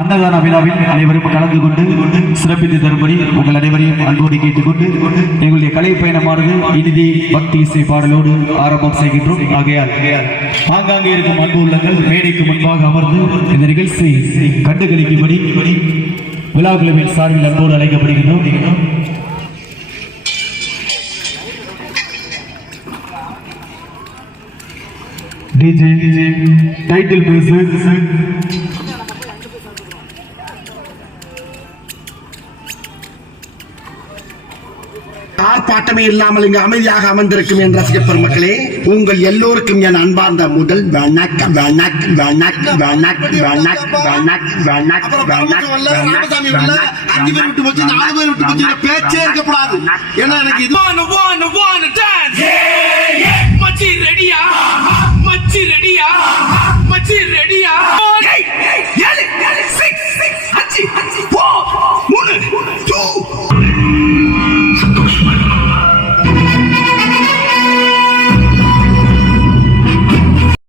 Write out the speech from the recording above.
அன்னதான விழாவில் அனைவரும் கலந்து கொண்டு சிறப்பித்து தரும்படி உங்கள் அனைவரையும் அன்போடு கேட்டுக்கொண்டு எங்களுடைய கலை பயணமானது இறுதி பக்தி இசை பாடலோடு ஆரம்பம் செய்கின்றோம். ஆகையால் ஆங்காங்கே இருக்கும் அன்பு உள்ளங்கள் மேடைக்கு முன்பாக அமர்ந்து இந்த நிகழ்ச்சி கண்டுகளிக்கும்படி விழா குழுவின் சார்பில் அன்போடு அழைக்கப்படுகின்றோம். டிஜே டைட்டில் பேசு ஆர்ப்பாட்டமே இல்லாமல் இங்கு அமைதியாக அமர்ந்திருக்கும் என் ரசிக பெருமக்களே உங்கள் எல்லோருக்கும் என் அன்பார்ந்த முதல் வணக் வணக் வணக் வணக் வணக் வணக் வணக் அப்புறம் வணக் பரமசிவம் இல்ல, ராமசாமி இல்ல, அஞ்சு பேர் விட்டு போச்சு, இருக்கக்கூடாது. ஏன்னா எனக்கு இது மச்சி ரெடியா மச்சி ரெடியா மச்சி ரெடியா